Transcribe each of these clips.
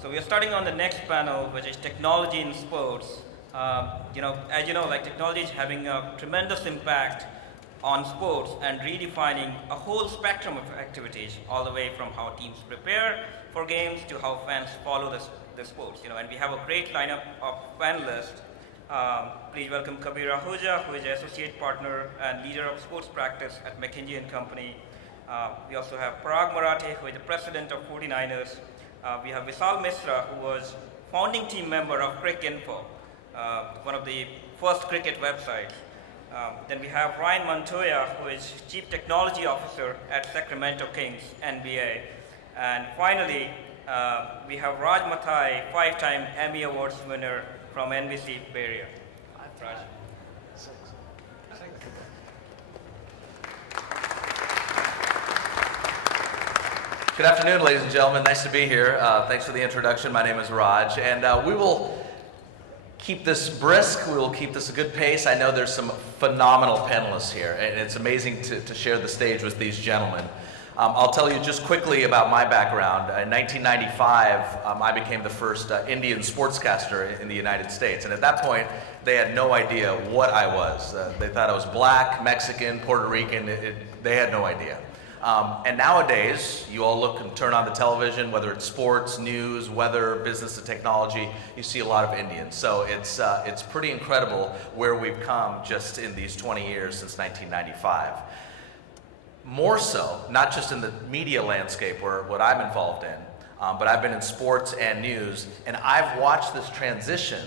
So we are starting on the next panel, which is technology in sports. As you know, like technology is having a tremendous impact on sports and redefining a whole spectrum of activities, all the way from how teams prepare for games to how fans follow the sports. And we have a great lineup of panelists. Please welcome Kabir Ahuja, who is an associate partner and leader of sports practice at McKinsey & Company. We also have Paraag, who is the president of 49ers. We have Vishal, who was founding team member of Cricinfo, one of the first cricket websites. Then we have Montoya, who is chief technology officer at Sacramento Kings, NBA. And finally, we have Mathai, 5-time Emmy Awards winner from NBC Bay Area. Raj. Good afternoon, ladies and gentlemen. Nice to be here. Thanks for the introduction. My name is Raj, and we will keep this brisk. We will keep this a good pace. I know there's some phenomenal panelists here, and it's amazing to share the stage with these gentlemen. I'll tell you just quickly about my background. In 1995, I became the first Indian sportscaster in the United States, and at that point, they had no idea what I was. They thought I was black, Mexican, Puerto Rican. They had no idea. And nowadays, you all look and turn on the television, whether it's sports, news, weather, business, and technology, you see a lot of Indians. So it's pretty incredible where we've come just in these 20 years since 1995. More so, not just in the media landscape where what I'm involved in, but I've been in sports and news, and I've watched this transition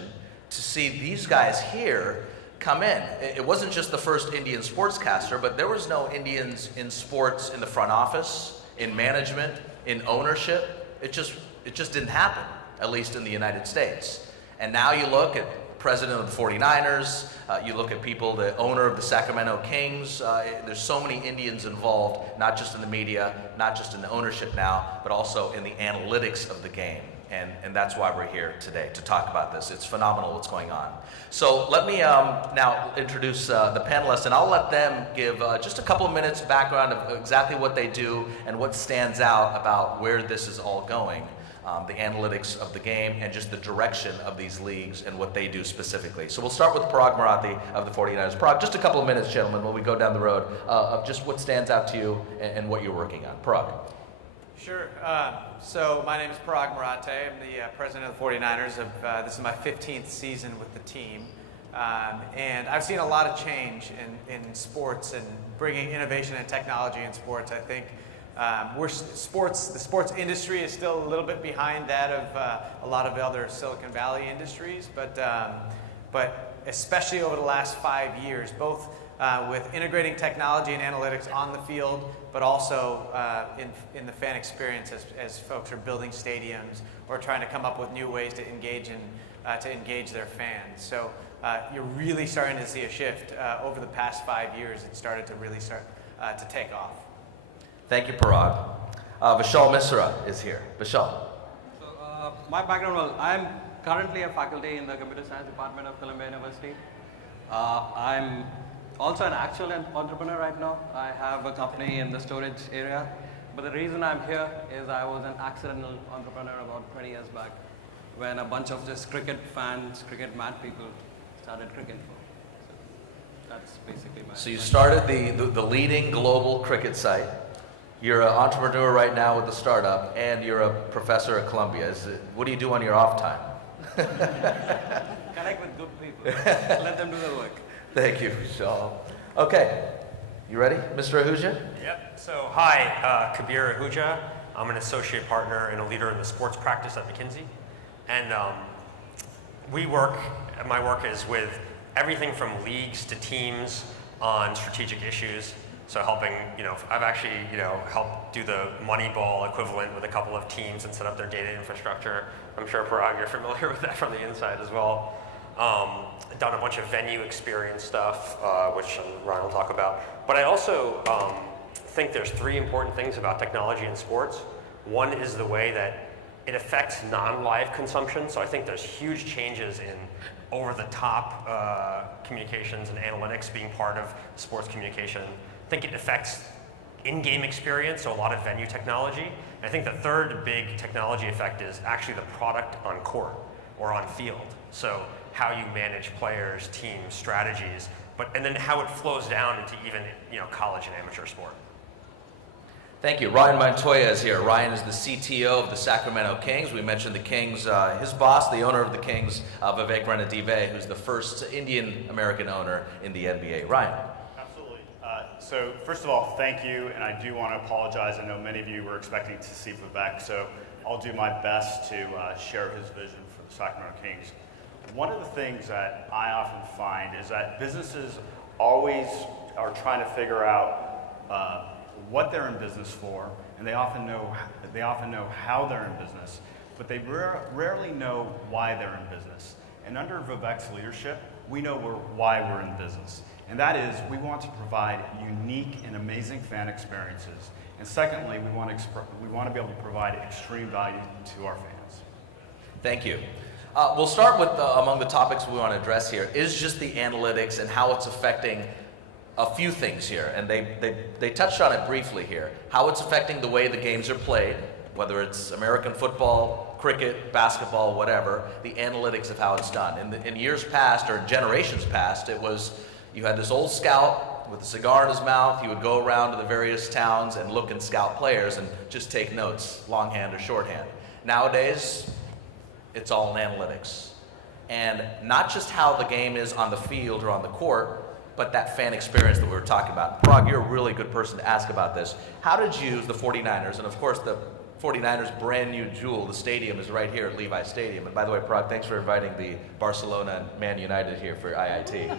to see these guys here come in. It wasn't just the first Indian sportscaster, but there was no Indians in sports in the front office, in management, in ownership. It just didn't happen, at least in the United States. And now you look at president of the 49ers, you look at people, the owner of the Sacramento Kings, there's so many Indians involved, not just in the media, not just in the ownership now, but also in the analytics of the game. And that's why we're here today, to talk about this. It's phenomenal what's going on. So let me now introduce the panelists, and I'll let them give just a couple of minutes background of exactly what they do and what stands out about where this is all going, the analytics of the game, and just the direction of these leagues and what they do specifically. So we'll start with Paraag Marathe of the 49ers. Paraag, just a couple of minutes, gentlemen, when we go down the road, of just what stands out to you and what you're working on. Paraag. Sure. So my name is Paraag Marathe. I'm the president of the 49ers. This is my 15th season with the team. And I've seen a lot of change in sports and bringing innovation and technology in sports. I think the sports industry is still a little bit behind that of a lot of other Silicon Valley industries, but especially over the last 5 years, both with integrating technology and analytics on the field, but also in the fan experience as folks are building stadiums or trying to come up with new ways to engage their fans. So you're really starting to see a shift over the past 5 years. It started to really start to take off. Thank you, Paraag. Vishal Misra is here. Vishal. So my background, I'm currently a faculty in the computer science department of Columbia University. I'm also an actual entrepreneur right now. I have a company in the storage area. But the reason I'm here is I was an accidental entrepreneur about 20 years back when a bunch of just cricket fans, cricket mad people started Cricinfo. So that's basically my... So you started the leading global cricket site. You're an entrepreneur right now with a startup, and you're a professor at Columbia. What do you do on your off time? Connect with good people. Let them do the work. Thank you, Vishal. Okay, you ready, Mr. Ahuja? Yep. So hi, Kabir Ahuja. I'm an associate partner and a leader in the sports practice at McKinsey. And my work is with everything from leagues to teams on strategic issues. So helping, I've actually, helped do the Moneyball equivalent with a couple of teams and set up their data infrastructure. I'm sure, Paraag, you're familiar with that from the inside as well. Done a bunch of venue experience stuff, which Ryan will talk about. But I also think there's three important things about technology in sports. One is the way that it affects non-live consumption. So I think there's huge changes in over-the-top communications and analytics being part of sports communication. I think it affects in-game experience, so a lot of venue technology. And I think the third big technology effect is actually the product on court or on field. So how you manage players, teams, strategies, and then how it flows down into even college and amateur sport. Thank you. Ryan Montoya is here. Ryan is the CTO of the Sacramento Kings. We mentioned the Kings, his boss, the owner of the Kings, Vivek Ranadive, who's the first Indian-American owner in the NBA. Ryan. Absolutely. So first of all, thank you, and I do want to apologize. I know many of you were expecting to see Vivek, so I'll do my best to share his vision for the Sacramento Kings. One of the things that I often find is that businesses always are trying to figure out what they're in business for, and they often know how they're in business, but they rarely know why they're in business. And under Vivek's leadership, we know why we're in business, and that is we want to provide unique and amazing fan experiences. And secondly, we want to be able to provide extreme value to our fans. Thank you. We'll start with among the topics we want to address here is just the analytics and how it's affecting a few things here, and they touched on it briefly here. How it's affecting the way the games are played, whether it's American football, cricket, basketball, whatever, the analytics of how it's done. In years past, or generations past, it was you had this old scout with a cigar in his mouth. He would go around to the various towns and look and scout players and just take notes, longhand or shorthand. Nowadays, it's all in analytics. And not just how the game is on the field or on the court, but that fan experience that we were talking about. Paraag, you're a really good person to ask about this. How did you, the 49ers, and of course the 49ers' brand new jewel, the stadium is right here at Levi Stadium. And by the way, Paraag, thanks for inviting the Barcelona and Man United here for IIT. No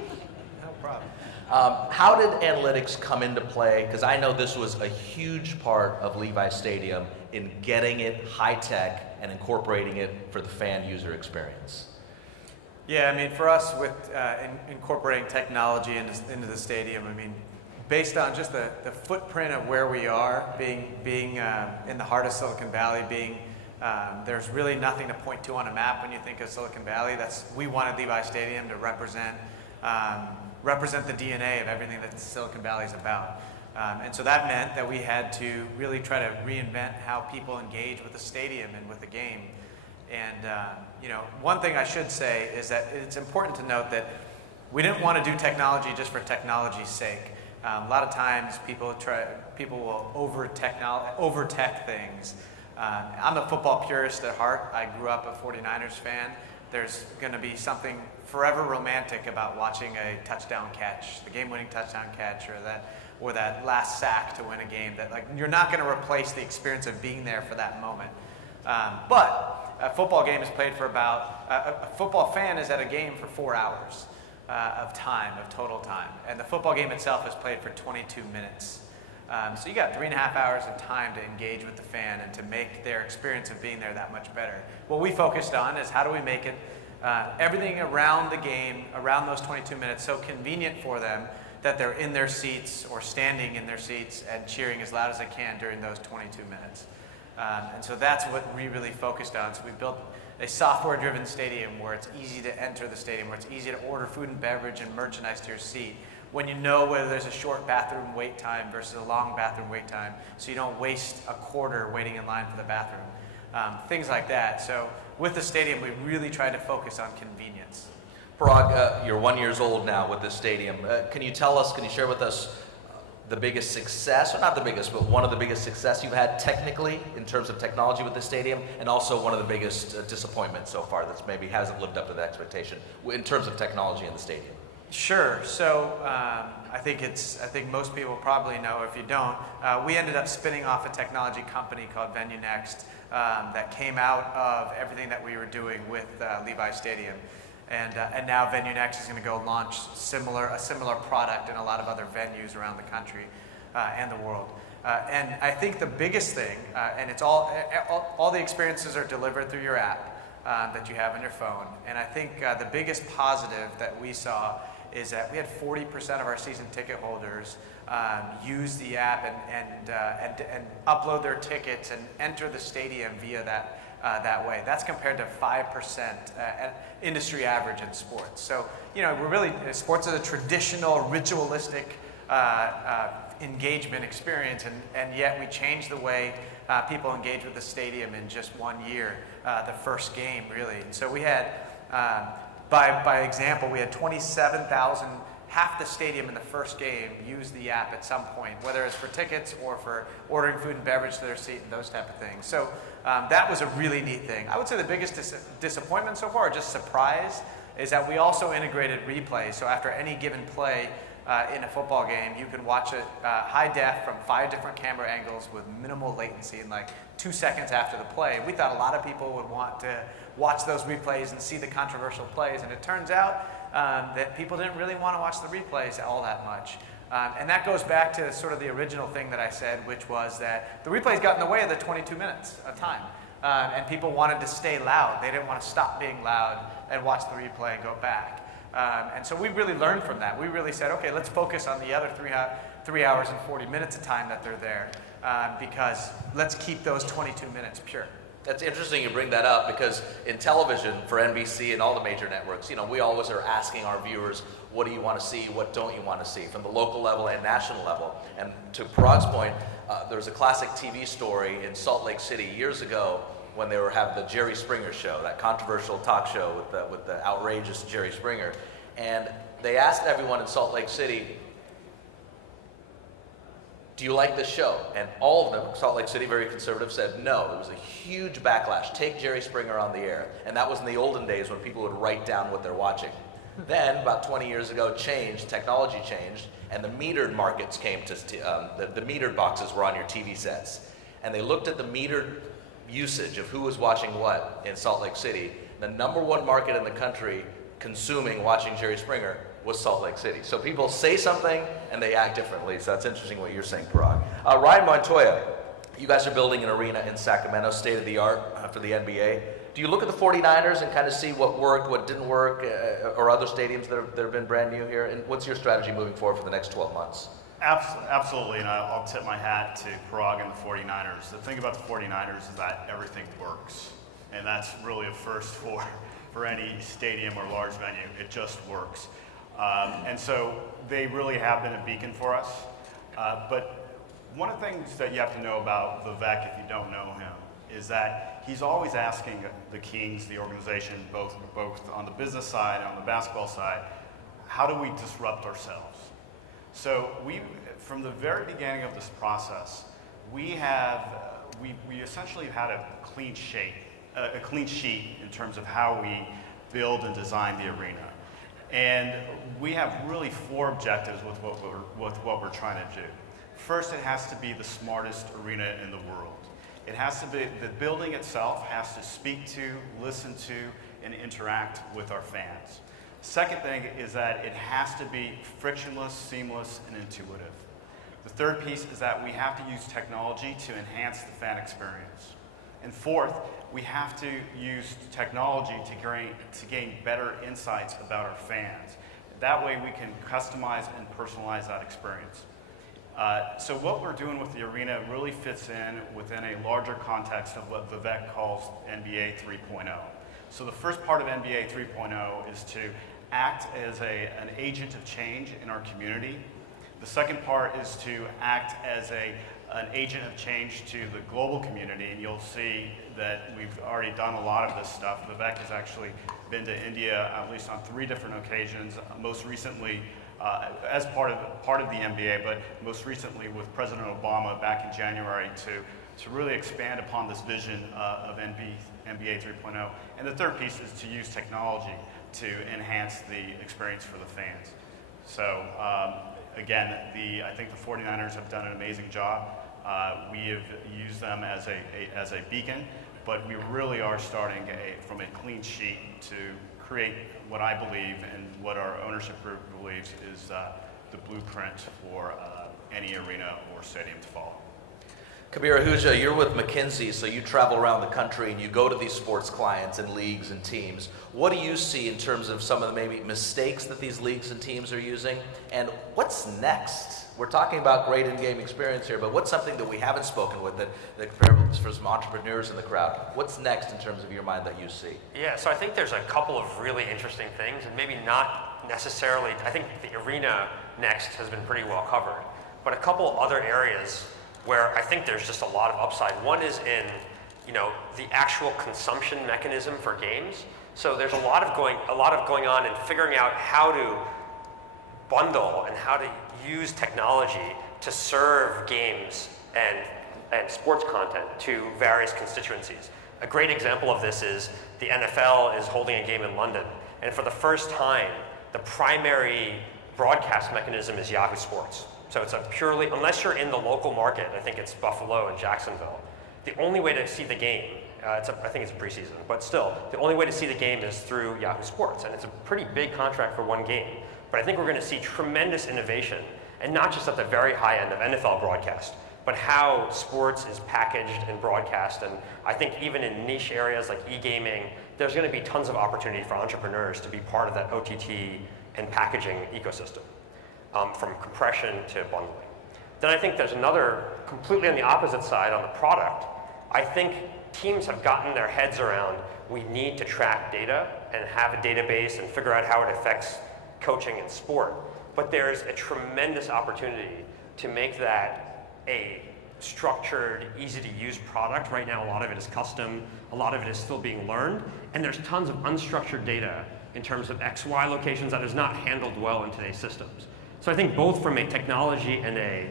problem. How did analytics come into play? Because I know this was a huge part of Levi Stadium in getting it high-tech and incorporating it for the fan user experience. Yeah, I mean, for us with incorporating technology into the stadium, I mean, based on just the footprint of where we are, being in the heart of Silicon Valley, there's really nothing to point to on a map when you think of Silicon Valley. We wanted Levi Stadium to represent the DNA of everything that Silicon Valley is about. And so that meant that we had to really try to reinvent how people engage with the stadium and with the game. And one thing I should say is that it's important to note that we didn't want to do technology just for technology's sake. A lot of times people will over-tech things. I'm a football purist at heart. I grew up a 49ers fan. There's going to be something forever romantic about watching a touchdown catch, the game-winning touchdown catch, or that last sack to win a game. That you're not going to replace the experience of being there for that moment. But a football game is played for a football fan is at a game for 4 hours of total time. And the football game itself is played for 22 minutes. So you got 3.5 hours of time to engage with the fan and to make their experience of being there that much better. What we focused on is how do we make it, everything around the game, around those 22 minutes, so convenient for them that they're in their seats or standing in their seats and cheering as loud as they can during those 22 minutes. And so that's what we really focused on. So we built a software-driven stadium where it's easy to enter the stadium, where it's easy to order food and beverage and merchandise to your seat, when you know whether there's a short bathroom wait time versus a long bathroom wait time, so you don't waste a quarter waiting in line for the bathroom. Things like that. So with the stadium, we really tried to focus on convenience. Paraag, you're 1 year old now with this stadium. Can you share with us the biggest success, or not the biggest, but one of the biggest success you've had technically in terms of technology with the stadium, and also one of the biggest disappointments so far that's maybe hasn't lived up to the expectation in terms of technology in the stadium? Sure. So I think most people probably know. If you don't, we ended up spinning off a technology company called VenueNext that came out of everything that we were doing with Levi Stadium. And now VenueNext is going to go launch a similar product in a lot of other venues around the country and the world. And I think the biggest thing, and it's all the experiences are delivered through your app that you have on your phone. And I think the biggest positive that we saw is that we had 40% of our season ticket holders use the app and upload their tickets and enter the stadium via that way. That's compared to 5% industry average in sports. So, we're really, sports are the traditional ritualistic engagement experience, and yet we changed the way people engage with the stadium in just 1 year, the first game really. And so we had, by example, we had 27,000, half the stadium in the first game use the app at some point, whether it's for tickets or for ordering food and beverage to their seat and those type of things. So that was a really neat thing. I would say the biggest disappointment so far, or just surprise, is that we also integrated replay. So after any given play in a football game, you can watch it high def from 5 different camera angles with minimal latency in like 2 seconds after the play. We thought a lot of people would want to watch those replays and see the controversial plays, and it turns out that people didn't really want to watch the replays all that much. And that goes back to sort of the original thing that I said, which was that the replays got in the way of the 22 minutes of time. And people wanted to stay loud. They didn't want to stop being loud and watch the replay and go back. And so we really learned from that. We really said, okay, let's focus on the other 3 hours and 40 minutes of time that they're there, because let's keep those 22 minutes pure. That's interesting you bring that up, because in television for NBC and all the major networks, we always are asking our viewers, what do you want to see, what don't you want to see, from the local level and national level. And to Parag's point, there's a classic TV story in Salt Lake City years ago when they were having the Jerry Springer show, that controversial talk show with the outrageous Jerry Springer. And they asked everyone in Salt Lake City, do you like this show? And all of them, Salt Lake City, very conservative, said no. It was a huge backlash. Take Jerry Springer on the air. And that was in the olden days when people would write down what they're watching. Then, about 20 years ago, technology changed, and the metered markets came to, the metered boxes were on your TV sets. And they looked at the metered usage of who was watching what in Salt Lake City. The #1 market in the country watching Jerry Springer was Salt Lake City. So people say something and they act differently. So that's interesting what you're saying, Paraag. Ryan Montoya, you guys are building an arena in Sacramento, state of the art for the NBA. Do you look at the 49ers and kind of see what worked, what didn't work, or other stadiums that have been brand new here? And what's your strategy moving forward for the next 12 months? Absolutely, and I'll tip my hat to Paraag and the 49ers. The thing about the 49ers is that everything works, and that's really a first for any stadium or large venue. It just works. And so they really have been a beacon for us. But one of the things that you have to know about Vivek, if you don't know him, is that he's always asking the Kings, the organization, both on the business side and on the basketball side, how do we disrupt ourselves? So from the very beginning of this process, we essentially had a clean sheet in terms of how we build and design the arena. And we have really 4 objectives with what we're trying to do. First, it has to be the smartest arena in the world. It has to be, the building itself has to speak to, listen to, and interact with our fans. Second thing is that it has to be frictionless, seamless, and intuitive. The third piece is that we have to use technology to enhance the fan experience. And fourth, we have to use technology to gain better insights about our fans. That way we can customize and personalize that experience. So what we're doing with the arena really fits in within a larger context of what Vivek calls NBA 3.0. So the first part of NBA 3.0 is to act as an agent of change in our community. The second part is to act as an agent of change to the global community, and you'll see that we've already done a lot of this stuff. Vivek has actually been to India at least on 3 different occasions, most recently as part of the NBA, but most recently with President Obama back in January to really expand upon this vision of NBA 3.0. And the third piece is to use technology to enhance the experience for the fans. So again, I think the 49ers have done an amazing job. We have used them as a beacon, but we really are starting from a clean sheet to create what I believe and what our ownership group believes is the blueprint for any arena or stadium to follow. Kabir, Ahuja, you're with McKinsey, so you travel around the country and you go to these sports clients and leagues and teams. What do you see in terms of some of the maybe mistakes that these leagues and teams are using? And what's next? We're talking about great in-game experience here, but what's something that we haven't spoken with that for some entrepreneurs in the crowd? What's next in terms of your mind that you see? Yeah, so I think there's a couple of really interesting things, and maybe not necessarily, I think the arena next has been pretty well covered. but a couple other areas where I think there's just a lot of upside. One is in, the actual consumption mechanism for games. So there's a lot of going on in figuring out how to bundle and how to use technology to serve games and sports content to various constituencies. A great example of this is the NFL is holding a game in London, and for the first time, the primary broadcast mechanism is Yahoo Sports. So it's a purely, unless you're in the local market, I think it's Buffalo and Jacksonville, the only way to see the game, I think it's preseason, but still, the only way to see the game is through Yahoo Sports, and it's a pretty big contract for one game. But I think we're going to see tremendous innovation, and not just at the very high end of NFL broadcast, but how sports is packaged and broadcast. And I think even in niche areas like e-gaming, there's going to be tons of opportunity for entrepreneurs to be part of that OTT and packaging ecosystem, from compression to bundling. Then I think there's another, completely on the opposite side, on the product. I think teams have gotten their heads around, we need to track data and have a database and figure out how it affects coaching and sport. But there's a tremendous opportunity to make that a structured, easy to use product. Right now, a lot of it is custom, a lot of it is still being learned, and there's tons of unstructured data in terms of XY locations that is not handled well in today's systems. So I think both from a technology and a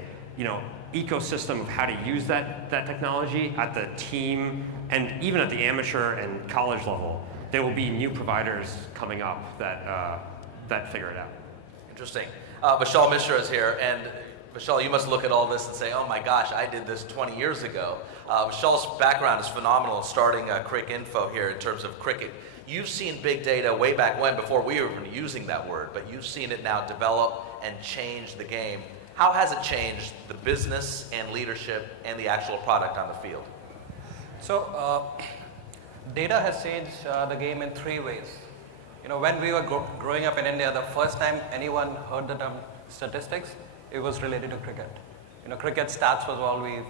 ecosystem of how to use that technology at the team and even at the amateur and college level, there will be new providers coming up that figure it out. Interesting. Vishal Misra is here, and Vishal, you must look at all this and say, oh my gosh, I did this 20 years ago. Vishal's background is phenomenal, starting Crick Info here in terms of cricket. You've seen big data way back when, before we were even using that word, but you've seen it now develop and change the game. How has it changed the business and leadership and the actual product on the field? So, data has changed the game in three ways. When we were growing up in India, the first time anyone heard the term statistics, it was related to cricket. Cricket stats was all we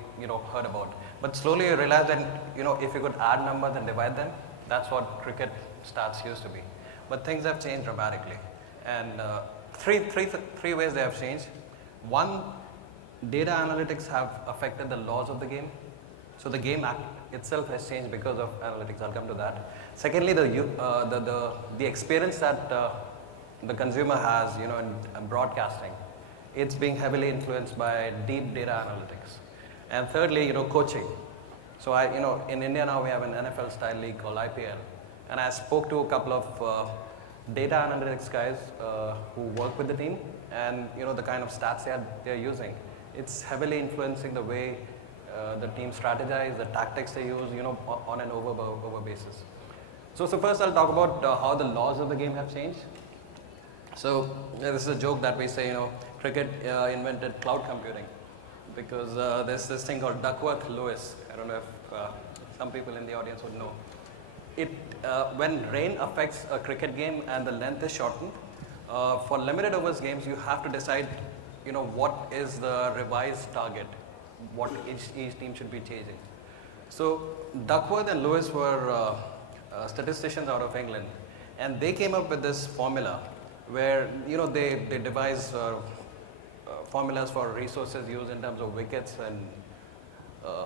heard about. But slowly you realized that if you could add numbers and divide them, that's what cricket stats used to be. But things have changed dramatically, and three ways they have changed. One, data analytics have affected the laws of the game. So the game itself has changed because of analytics. I'll come to that. Secondly, the experience that the consumer has, in broadcasting, it's being heavily influenced by deep data analytics. And thirdly, coaching. So in India now we have an NFL style league called IPL, and I spoke to a couple of data analytics guys who work with the team, and the kind of stats they're using. It's heavily influencing the way the team strategize, the tactics they use, on an over basis. So first I'll talk about how the laws of the game have changed. So this is a joke that we say, cricket invented cloud computing, because there's this thing called Duckworth-Lewis. I don't know if some people in the audience would know. When rain affects a cricket game and the length is shortened, for limited overs games, you have to decide, what is the revised target, what each team should be chasing. So Duckworth and Lewis were statisticians out of England, and they came up with this formula where they devised formulas for resources used in terms of wickets and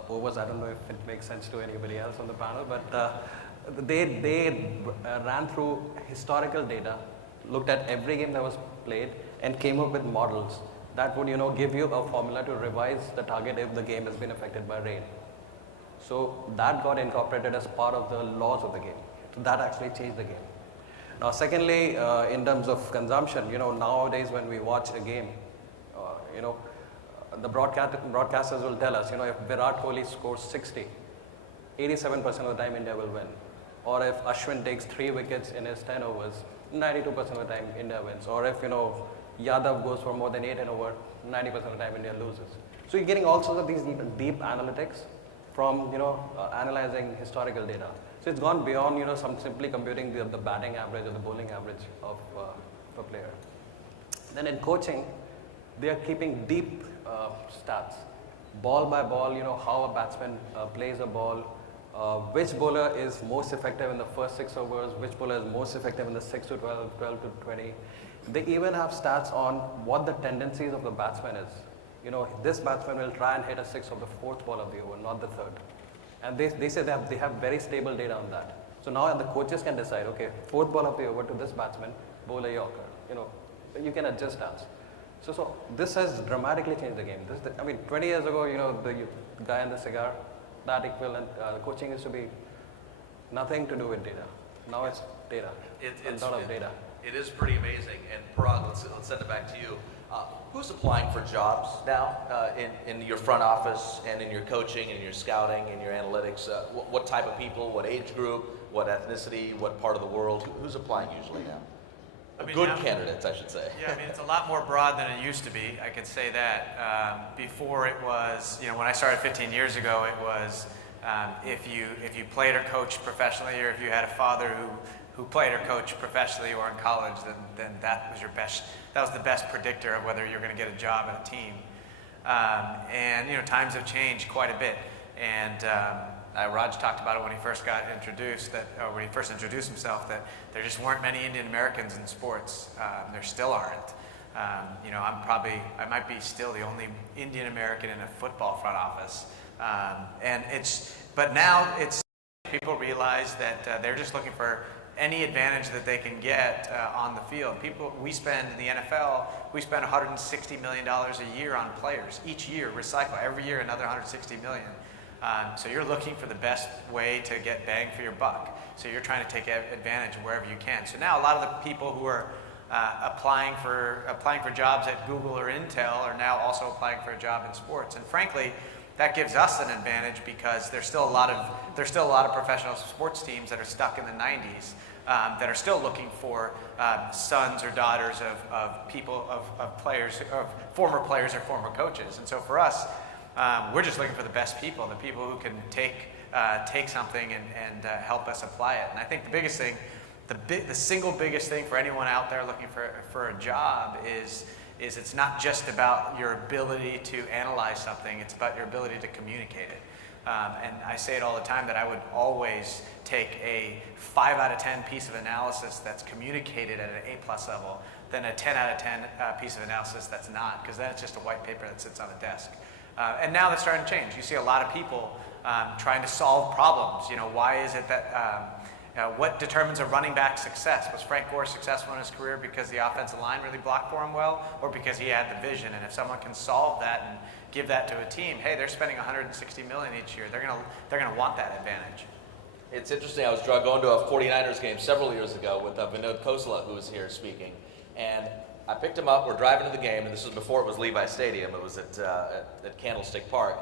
overs. I don't know if it makes sense to anybody else on the panel, but they ran through historical data, looked at every game that was played, and came up with models that would give you a formula to revise the target if the game has been affected by rain. So that got incorporated as part of the laws of the game. So that actually changed the game. Now secondly, in terms of consumption, nowadays when we watch a game, the broadcasters will tell us, if Virat Kohli scores 60, 87% of the time India will win. Or if Ashwin takes 3 wickets in his 10 overs, 92% of the time India wins. Or if Yadav goes for more than 8 in over, 90% of the time India loses. So you're getting all sorts of these deep analytics from analyzing historical data. So it's gone beyond simply computing the batting average or the bowling average of a player. Then in coaching, they are keeping deep stats, ball by ball. How a batsman plays a ball, which bowler is most effective in the first 6 overs, which bowler is most effective in the 6 to 12, 12 to 20. They even have stats on what the tendencies of the batsman is. this batsman will try and hit a six of the fourth ball of the over, not the third. And they say they have very stable data on that. So now the coaches can decide, okay, fourth ball of the over to this batsman, bowl a Yorker. You can adjust stats. So this has dramatically changed the game. 20 years ago, the guy and the cigar, that equivalent, coaching used to be nothing to do with data. Now it's data. It's a lot of data. It is pretty amazing. And Paraag, let's send it back to you. Who's applying for jobs now in your front office and in your coaching and your scouting and your analytics? What type of people, what age group, what ethnicity, what part of the world? Who's applying usually now? Good candidates, I should say. Yeah, it's a lot more broad than it used to be. I can say that. Before it was, when I started 15 years ago, it was if you played or coached professionally, or if you had a father who played or coached professionally or in college, then that was that was the best predictor of whether you're going to get a job at a team. And times have changed quite a bit. And Raj talked about it when he first got introduced, when he first introduced himself, that there just weren't many Indian Americans in sports. There still aren't. I might be still the only Indian American in a football front office. But now people realize that they're just looking for any advantage that they can get on the field. We spend in the NFL, we spend $160 million a year on players each year, recycle every year another $160 million. So you're looking for the best way to get bang for your buck. So you're trying to take advantage wherever you can. So now a lot of the people who are applying for jobs at Google or Intel are now also applying for a job in sports. And frankly, that gives us an advantage because there's still a lot of professional sports teams that are stuck in the 90s that are still looking for sons or daughters of people of players, of former players or former coaches. And so for us, we're just looking for the best people, the people who can take something and help us apply it. And I think the biggest thing, the single biggest thing for anyone out there looking for a job is it's not just about your ability to analyze something, it's about your ability to communicate it. And I say it all the time that I would always take a 5 out of 10 piece of analysis that's communicated at an A+ level than a 10 out of 10 piece of analysis that's not, because then it's just a white paper that sits on a desk. And now that's starting to change. You see a lot of people trying to solve problems. Why is it that what determines a running back's success? Was Frank Gore successful in his career because the offensive line really blocked for him well, or because he had the vision? And if someone can solve that and give that to a team, hey, they're spending $160 million each year. They're gonna want that advantage. It's interesting. I was going to a 49ers game several years ago with Vinod Khosla, who was here speaking, and I picked him up. We're driving to the game, and this was before it was Levi Stadium. It was at Candlestick Park,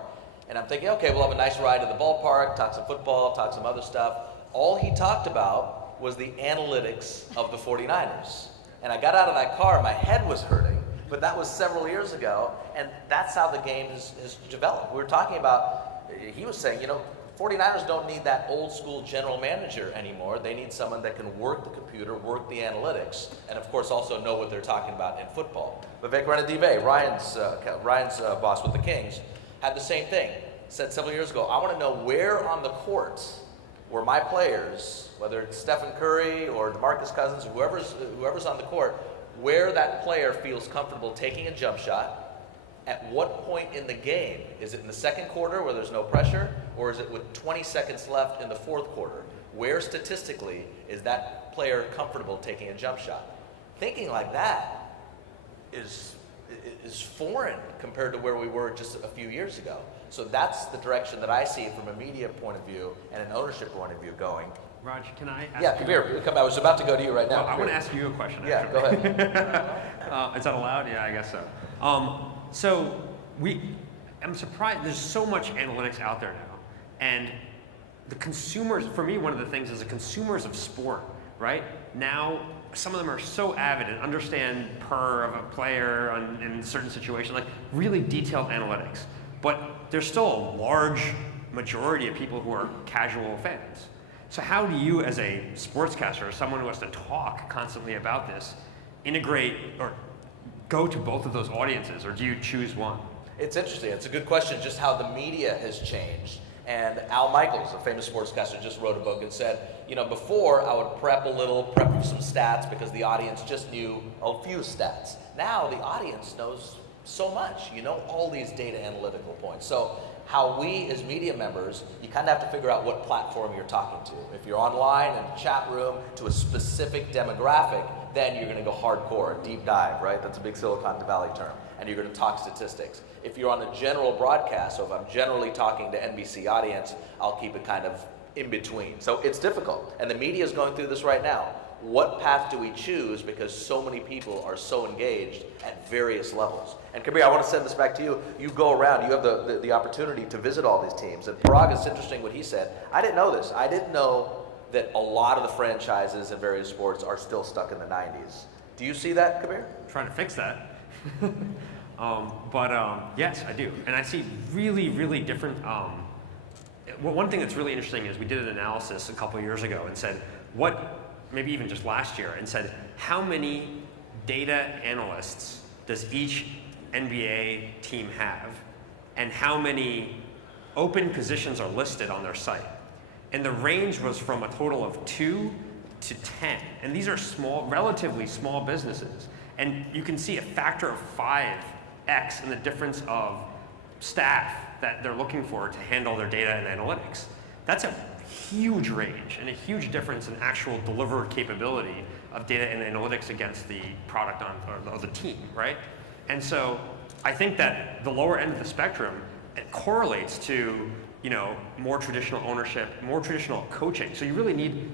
and I'm thinking, okay, we'll have a nice ride to the ballpark, talk some football, talk some other stuff. All he talked about was the analytics of the 49ers. And I got out of that car, my head was hurting, but that was several years ago, and that's how the game has developed. We were talking about, he was saying, 49ers don't need that old school general manager anymore. They need someone that can work the computer, work the analytics, and of course also know what they're talking about in football. Vivek Ranadive, Ryan's boss with the Kings, had the same thing. Said several years ago, I want to know where on the court where my players, whether it's Stephen Curry or DeMarcus Cousins or whoever's on the court, where that player feels comfortable taking a jump shot, at what point in the game? Is it in the second quarter where there's no pressure, or is it with 20 seconds left in the fourth quarter? Where statistically is that player comfortable taking a jump shot? Thinking like that is foreign compared to where we were just a few years ago. So that's the direction that I see from a media point of view and an ownership point of view going. Raj, can I ask Yeah, Kabir, I was about to go to you right now. Well, I want to ask you a question, Yeah, actually. go ahead. Is that allowed? Yeah, I guess so. I'm surprised, there's so much analytics out there now. And the consumers, for me, one of the things is the consumers of sport, right? Now, some of them are so avid and understand per of a player in certain situations, like really detailed analytics. But there's still a large majority of people who are casual fans. So how do you, as a sportscaster, or someone who has to talk constantly about this, integrate or go to both of those audiences, or do you choose one? It's interesting. It's a good question, just how the media has changed. And Al Michaels, a famous sportscaster, just wrote a book and said, before I would prep some stats because the audience just knew a few stats. Now the audience knows so much. You know all these data analytical points. So how we as media members, you kind of have to figure out what platform you're talking to. If you're online in a chat room to a specific demographic, then you're going to go hardcore, deep dive, right? That's a big Silicon Valley term. And you're going to talk statistics. If you're on a general broadcast, so if I'm generally talking to NBC audience, I'll keep it kind of in between. So it's difficult. And the media is going through this right now. What path do we choose, because so many people are so engaged at various levels? And Kabir, I want to send this back to you. You go around, you have the opportunity to visit all these teams. And Paraag, it's interesting what he said. I didn't know this. I didn't know that a lot of the franchises in various sports are still stuck in the 90s. Do you see that, Kabir? Trying to fix that. Yes, I do. And I see really, really different. One thing that's really interesting is we did an analysis a couple of years ago and said, maybe even just last year, and said, how many data analysts does each NBA team have, and how many open positions are listed on their site? And the range was from a total of 2 to 10. And these are small, relatively small businesses. And you can see a factor of 5x in the difference of staff that they're looking for to handle their data and analytics. That's a huge range and a huge difference in actual delivered capability of data and analytics against the product or the team, right? And so I think that the lower end of the spectrum, it correlates to, you know, more traditional ownership, more traditional coaching. So you really need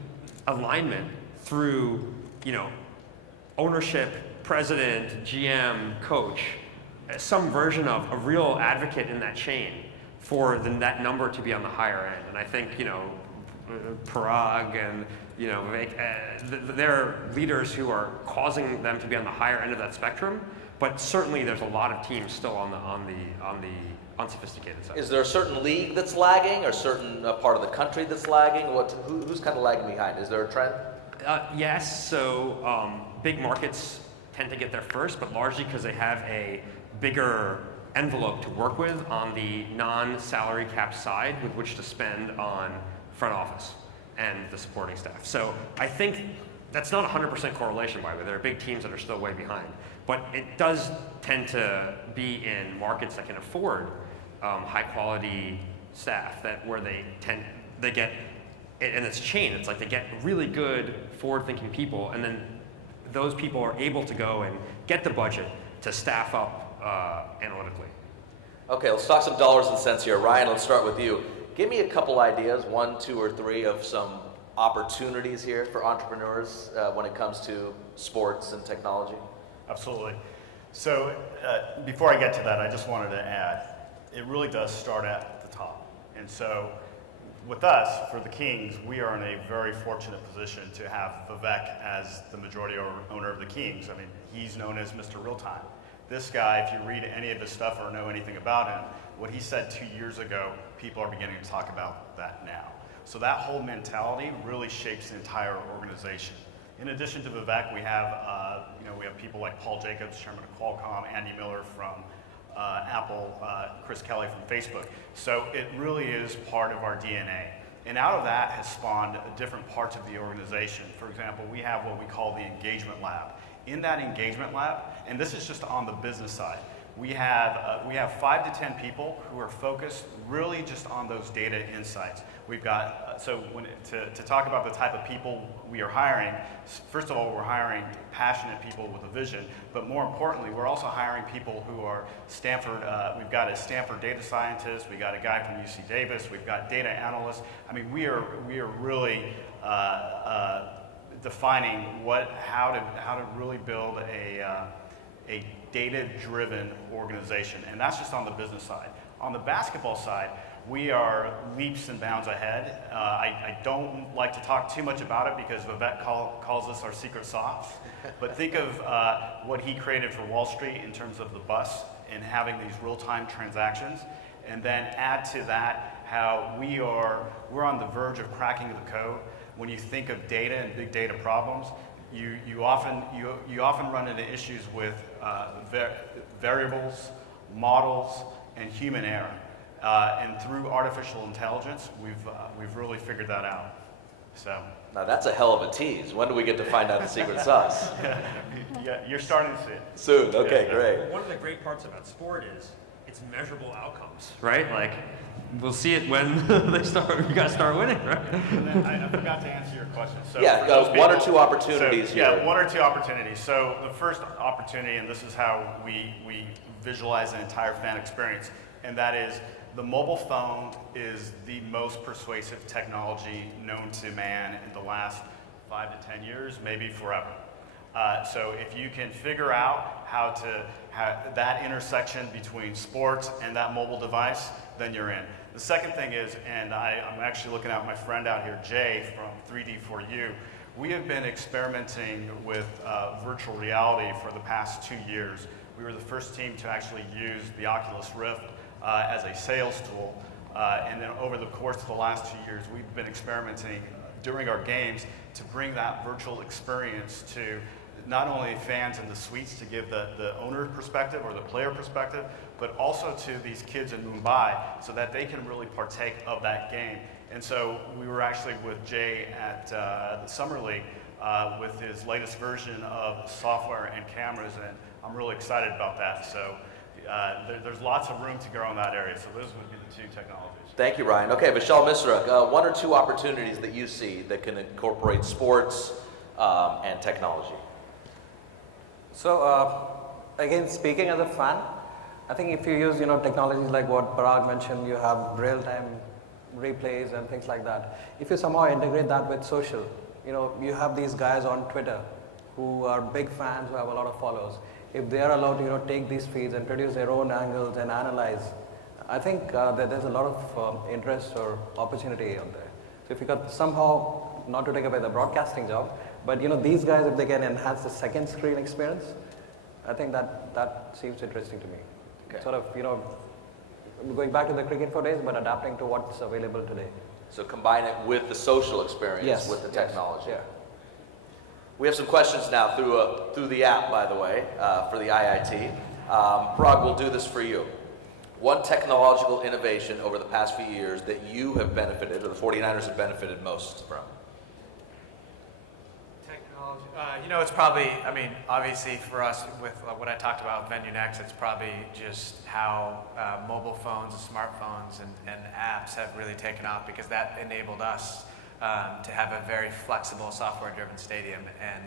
alignment through, you know, ownership, president, GM, coach, some version of a real advocate in that chain for that number to be on the higher end. And I think, you know, Paraag and, you know, they're leaders who are causing them to be on the higher end of that spectrum. But certainly there's a lot of teams still on the unsophisticated side. Is there a certain league that's lagging, or a certain part of the country that's lagging? Who's kind of lagging behind? Is there a trend? Yes, so big markets tend to get there first, but largely because they have a bigger envelope to work with on the non-salary cap side with which to spend on front office and the supporting staff. So I think that's not 100% correlation, by the way. There are big teams that are still way behind. But it does tend to be in markets that can afford high quality staff, where they get, and it's chain, it's like they get really good forward thinking people, and then those people are able to go and get the budget to staff up analytically. Okay, let's talk some dollars and cents here. Ryan, let's start with you. Give me a couple ideas, 1, 2, or 3 of some opportunities here for entrepreneurs when it comes to sports and technology. Absolutely. So before I get to that, I just wanted to add, it really does start at the top. And so with us, for the Kings, we are in a very fortunate position to have Vivek as the majority owner of the Kings. I mean, he's known as Mr. Real-Time. This guy, if you read any of his stuff or know anything about him, what he said 2 years ago, people are beginning to talk about that now. So that whole mentality really shapes the entire organization. In addition to Vivek, we have people like Paul Jacobs, chairman of Qualcomm, Andy Miller from Apple, Chris Kelly from Facebook. So it really is part of our DNA. And out of that has spawned different parts of the organization. For example, we have what we call the engagement lab. In that engagement lab, and this is just on the business side, we have 5 to 10 people who are focused really just on those data insights. We've got, to talk about the type of people we are hiring, first of all, we're hiring passionate people with a vision, but more importantly, we're also hiring people who are Stanford, we've got a Stanford data scientist, we got a guy from UC Davis, we've got data analysts. I mean, we are really defining how to really build a data-driven organization, and that's just on the business side. On the basketball side, we are leaps and bounds ahead. I don't like to talk too much about it because Vivek calls us our secret sauce, but think of what he created for Wall Street in terms of the bus and having these real-time transactions, and then add to that how we're on the verge of cracking the code. When you think of data and big data problems, you often run into issues with variables, models, and human error. And through artificial intelligence, we've really figured that out. So Now that's a hell of a tease. When do we get to find out the secret sauce? yeah, you're starting to see it. Soon. Okay, Yeah. great. Well, one of the great parts about sport is it's measurable outcomes, right? Like, we'll see it when you guys start winning, right? And then I forgot to answer your question. So Yeah, for those one or people- two opportunities so, here. Yeah, one or two opportunities. So the first opportunity, and this is how we visualize an entire fan experience, and that is the mobile phone is the most persuasive technology known to man in the last 5 to 10 years, maybe forever. So if you can figure out how to have that intersection between sports and that mobile device, then you're in. The second thing is, and I'm actually looking at my friend out here, Jay from 3D4U, we have been experimenting with virtual reality for the past 2 years. We were the first team to actually use the Oculus Rift as a sales tool. And then over the course of the last 2 years, we've been experimenting during our games to bring that virtual experience to not only fans in the suites to give the owner perspective or the player perspective, but also to these kids in Mumbai so that they can really partake of that game. And so we were actually with Jay at the Summer League with his latest version of software and cameras, and I'm really excited about that. So there's lots of room to grow in that area. So those would be the two technologies. Thank you, Ryan. Okay, Vishal, Misra, one or two opportunities that you see that can incorporate sports and technology. So again, speaking as a fan, I think if you use technologies like what Paraag mentioned, you have real-time replays and things like that. If you somehow integrate that with social, you have these guys on Twitter who are big fans, who have a lot of followers. If they are allowed to take these feeds and produce their own angles and analyze, I think that there's a lot of interest or opportunity out there. So if you could somehow, not to take away the broadcasting job, but these guys, if they can enhance the second screen experience, I think that seems interesting to me. Okay. Sort of, going back to the cricket for days, but adapting to what's available today. So combine it with the social experience, Yes, with the yes, technology. yeah. We have some questions now through the app, by the way, for the IIT. Paraag, we'll do this for you. One technological innovation over the past few years that you have benefited, or the 49ers have benefited most from? Technology. It's probably, obviously for us with what I talked about with Venue Next, it's probably just how mobile phones and smartphones and apps have really taken off, because that enabled us to have a very flexible software-driven stadium and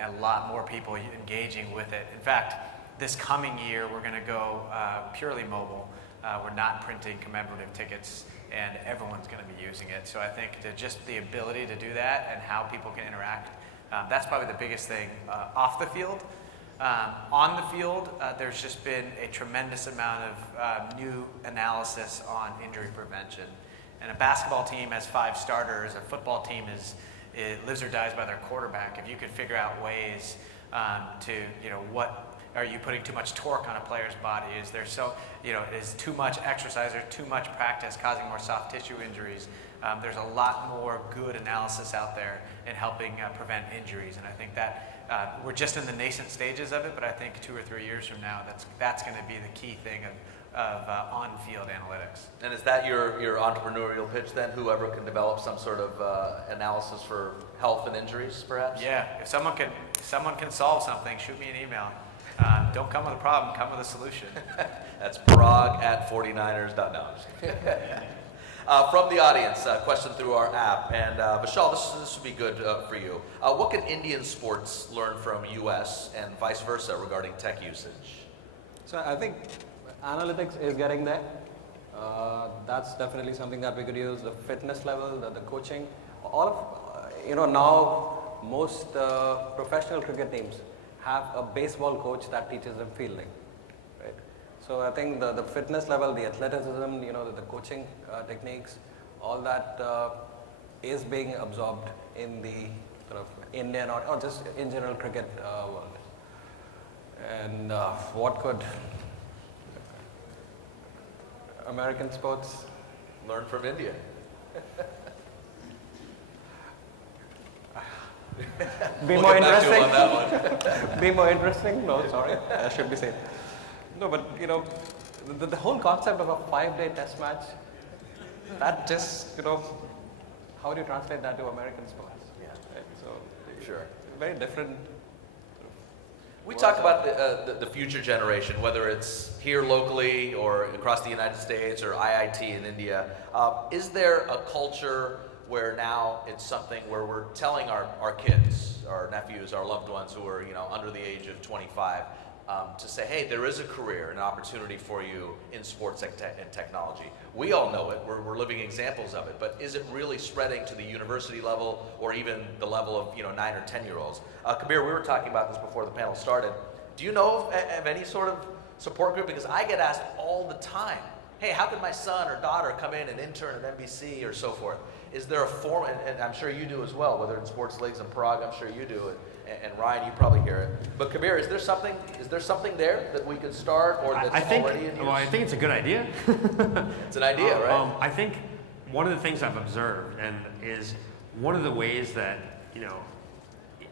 a lot more people engaging with it. In fact, this coming year, we're going to go purely mobile. We're not printing commemorative tickets, and everyone's going to be using it. So I think just the ability to do that and how people can interact, that's probably the biggest thing off the field. On the field, there's just been a tremendous amount of new analysis on injury prevention. And a basketball team has 5 starters. A football team it lives or dies by their quarterback. If you could figure out ways what are you putting too much torque on a player's body? Is there is too much exercise or too much practice causing more soft tissue injuries? There's a lot more good analysis out there in helping prevent injuries, and I think that we're just in the nascent stages of it. But I think 2 or 3 years from now, that's going to be the key thing of on-field analytics. And is that your entrepreneurial pitch then? Whoever can develop some sort of analysis for health and injuries, perhaps? Yeah, if someone can solve something, shoot me an email. Don't come with a problem, come with a solution. That's Paraag at 49ers.com. From the audience, a question through our app. And Vishal, this would be good for you. What can Indian sports learn from US and vice versa regarding tech usage? So I think analytics is getting there. That's definitely something that we could use. The fitness level, the coaching, all of now most professional cricket teams have a baseball coach that teaches them fielding, right? So I think the fitness level, the athleticism, the coaching techniques, all that is being absorbed in the sort of Indian or just in general cricket world. And what could American sports learn from India? Be We'll more get back to interesting. you on that one. Be more interesting? No, sorry, I should be safe. No, but the whole concept of a 5-day test match, that just how do you translate that to American sports? Yeah. Right? So Sure. very different. We talk about the future generation, whether it's here locally or across the United States or IIT in India. Is there a culture where now it's something where we're telling our kids, our nephews, our loved ones who are under the age of 25, to say, hey, there is a career, an opportunity for you in sports and technology. We all know it. We're living examples of it. But is it really spreading to the university level or even the level of 9 or 10-year-olds? Kabir, we were talking about this before the panel started. Do you know of any sort of support group? Because I get asked all the time, hey, how can my son or daughter come in and intern at NBC or so forth? Is there a form, and I'm sure you do as well, whether in sports leagues and Paraag, I'm sure you do it. And Ryan, you probably hear it. But Kabir, is there something there that we could start or that's already in use? Well, I think it's a good idea. It's an idea, right? I think one of the things I've observed and is one of the ways that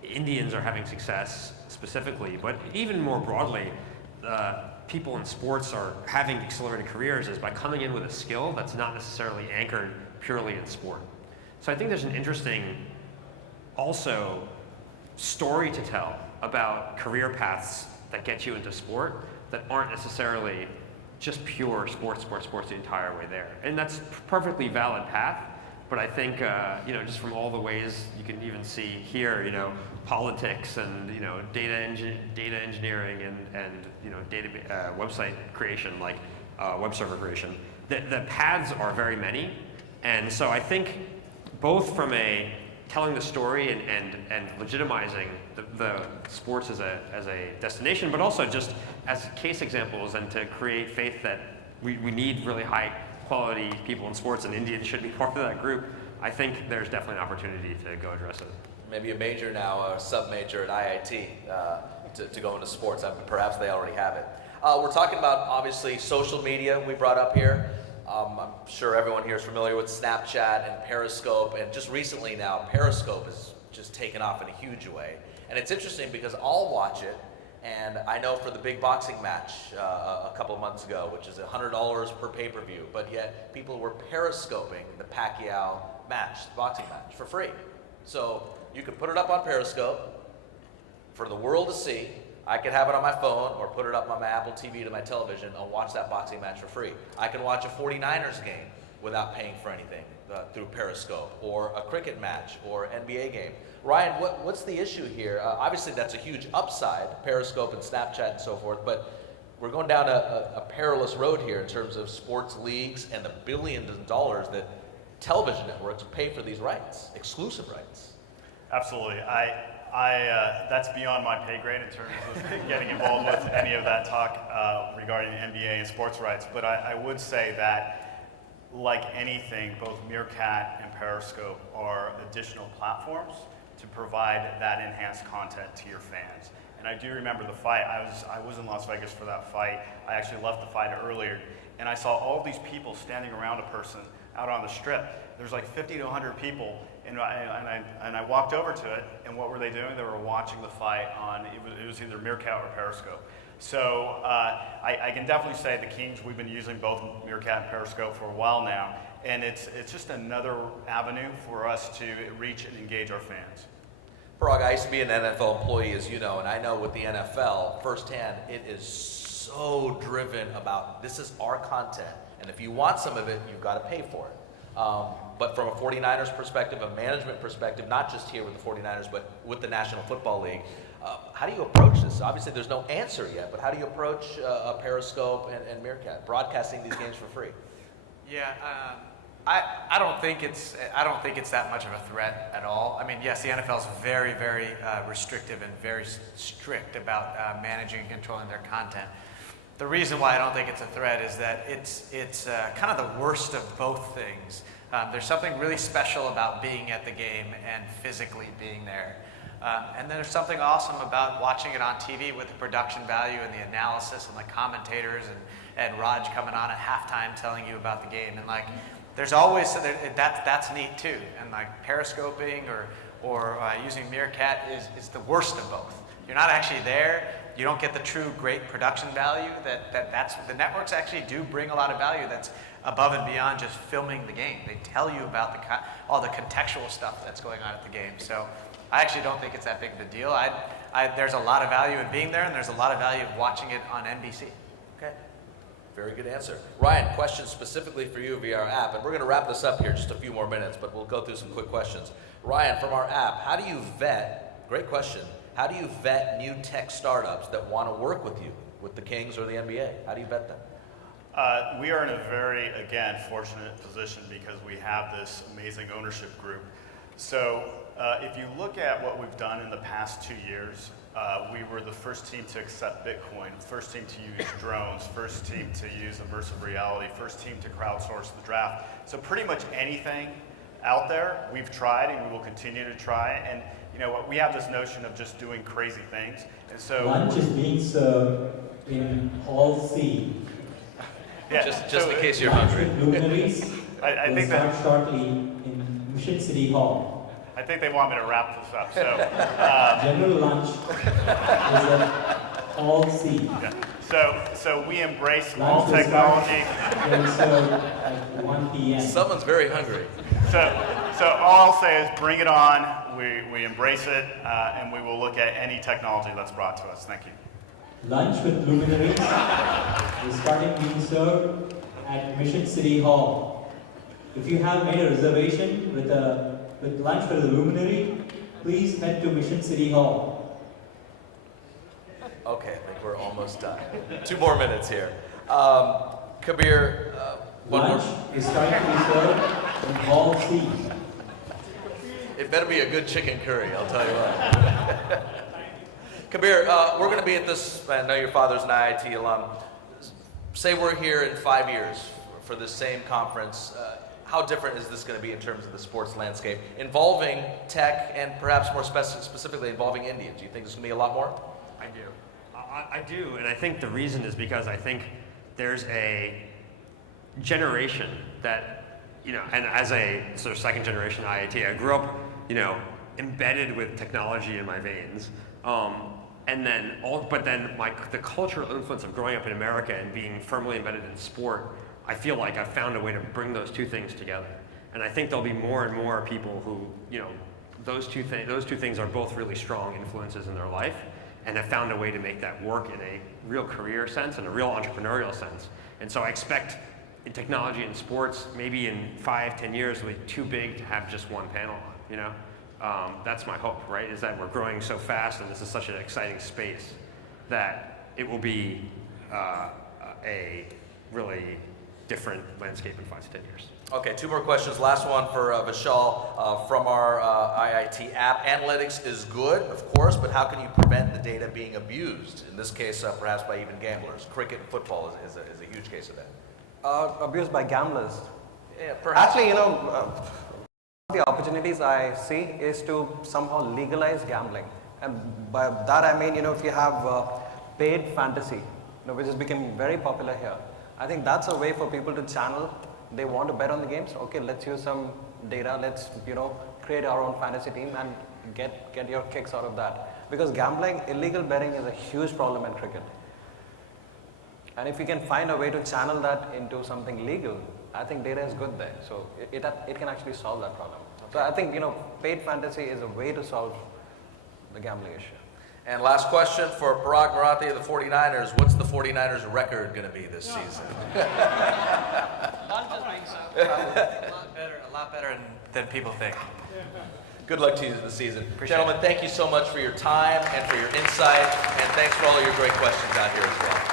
Indians are having success specifically, but even more broadly, people in sports are having accelerated careers is by coming in with a skill that's not necessarily anchored purely in sport. So I think there's an interesting also story to tell about career paths that get you into sport that aren't necessarily just pure sports the entire way there. And that's a perfectly valid path, but I think, just from all the ways you can even see here, politics and, data engineering and data website creation, like web server creation, the paths are very many. And so I think both from telling the story and legitimizing the sports as a destination, but also just as case examples and to create faith that we need really high quality people in sports and Indians should be part of that group. I think there's definitely an opportunity to go address it. Maybe a major now, a sub-major at IIT to go into sports. Perhaps they already have it. We're talking about, obviously, social media we brought up here. I'm sure everyone here is familiar with Snapchat and Periscope, and just recently now, Periscope has just taken off in a huge way. And it's interesting because I'll watch it, and I know for the big boxing match a couple of months ago, which is $100 per pay-per-view, but yet people were Periscoping the Pacquiao match, the boxing match, for free. So you could put it up on Periscope for the world to see. I could have it on my phone or put it up on my Apple TV to my television and watch that boxing match for free. I can watch a 49ers game without paying for anything through Periscope, or a cricket match or NBA game. Ryan, what's the issue here? Obviously, that's a huge upside, Periscope and Snapchat and so forth, but we're going down a perilous road here in terms of sports leagues and the billions of dollars that television networks pay for these rights, exclusive rights. Absolutely. That's beyond my pay grade in terms of getting involved with any of that talk regarding NBA and sports rights. But I would say that, like anything, both Meerkat and Periscope are additional platforms to provide that enhanced content to your fans. And I do remember the fight. I was in Las Vegas for that fight. I actually left the fight earlier, and I saw all these people standing around a person out on the strip. There's like 50 to 100 people. And I walked over to it, and what were they doing? They were watching the fight on, it was either Meerkat or Periscope. So I can definitely say the Kings, we've been using both Meerkat and Periscope for a while now, and it's just another avenue for us to reach and engage our fans. Paraag, I used to be an NFL employee, as you know, and I know with the NFL, firsthand, it is so driven about this is our content, and if you want some of it, you've got to pay for it. But from a 49ers perspective, a management perspective, not just here with the 49ers, but with the National Football League, how do you approach this? Obviously, there's no answer yet, but how do you approach a Periscope and Meerkat, broadcasting these games for free? Yeah, I don't think it's that much of a threat at all. I mean, yes, the NFL is very, very restrictive and very strict about managing and controlling their content. The reason why I don't think it's a threat is that it's kind of the worst of both things. There's something really special about being at the game and physically being there. And then there's something awesome about watching it on TV with the production value and the analysis and the commentators and Raj coming on at halftime telling you about the game. And like, there's always, that's neat too. And like periscoping or using Meerkat is the worst of both. You're not actually there. You don't get the true great production value that's the networks actually do bring a lot of value that's above and beyond just filming the game. They tell you about all the contextual stuff that's going on at the game. So I actually don't think it's that big of a deal. There's a lot of value in being there, and there's a lot of value of watching it on NBC. Okay. Very good answer. Ryan, question specifically for you via our app, and we're going to wrap this up here in just a few more minutes, but we'll go through some quick questions. Ryan, from our app, how do you vet, great question, how do you vet new tech startups that want to work with you, with the Kings or the NBA? How do you vet them? We are in a very, again, fortunate position because we have this amazing ownership group. So if you look at what we've done in the past 2 years, we were the first team to accept Bitcoin, first team to use drones, first team to use immersive reality, first team to crowdsource the draft. So pretty much anything out there, we've tried and we will continue to try. And you know what, we have this notion of just doing crazy things. And so lunch is being served in Hall C. Yeah, just in case you're hungry. Luminaries I think start that shortly in Mission City Hall. I think they want me to wrap this up. So General lunch is at Hall C. yeah. So we embrace Lunch all will start technology. being served at 1 p.m. Someone's very hungry. So all I'll say is bring it on. We embrace it, and we will look at any technology that's brought to us. Thank you. Lunch with luminaries is starting being served at Mission City Hall. If you have made a reservation with lunch for the luminary, please head to Mission City Hall. Okay, I think we're almost done. 2 more minutes here. Kabir, one Lunch more. is starting to be served in Hall C. It better be a good chicken curry, I'll tell you what. Kabir, we're going to be at this, I know your father's an IIT alum. Say we're here in 5 years for this same conference. How different is this going to be in terms of the sports landscape involving tech and perhaps more specifically involving India? Do you think there's going to be a lot more? I do. I do, and I think the reason is because I think there's a generation that, you know, and as a sort of second generation IIT, I grew up, you know, embedded with technology in my veins. But then the cultural influence of growing up in America and being firmly embedded in sport, I feel like I've found a way to bring those two things together. And I think there'll be more and more people who, you know, those two things are both really strong influences in their life and have found a way to make that work in a real career sense and a real entrepreneurial sense. And so I expect in technology and sports, maybe in 5-10 years, it'll be too big to have just one panel on, you know? That's my hope, right? Is that we're growing so fast and this is such an exciting space that it will be a really different landscape in 5 to 10 years. Okay, 2 more questions. Last one for Vishal from our IIT app. Analytics is good, of course, but how can you prevent the data being abused? In this case, perhaps by even gamblers. Cricket and football is a huge case of that. Abused by gamblers. Yeah, perhaps. Actually, you know, the opportunities I see is to somehow legalize gambling. And by that I mean, you know, if you have paid fantasy, you know, which is becoming very popular here, I think that's a way for people to channel. They want to bet on the games. Okay, let's use some data. Let's, you know, create our own fantasy team and get your kicks out of that. Because gambling, illegal betting is a huge problem in cricket. And if you can find a way to channel that into something legal, I think data is good there. So it can actually solve that problem. So I think, you know, paid fantasy is a way to solve the gambling issue. And last question for Paraag Marathe of the 49ers. What's the 49ers record going to be this season? A lot better than people think. Good luck to you this season. Gentlemen, thank you so much for your time and for your insight. And thanks for all your great questions out here as well.